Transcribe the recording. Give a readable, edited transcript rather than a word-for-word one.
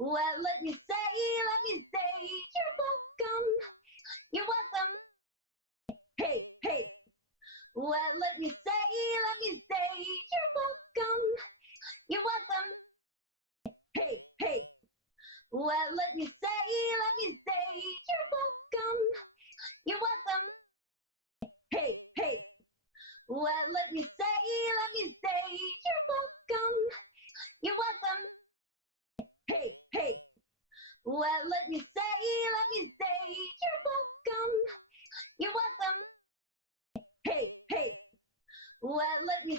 Let me say, you're welcome. You're welcome. Hey, hey. Let me say, you're welcome. You're welcome. Hey, hey. Let me say, you're welcome. You're welcome. Hey, hey. Let me say, you're welcome. You're welcome. Hey, hey. Let me say, you're welcome. You're welcome. Hey, hey. Let me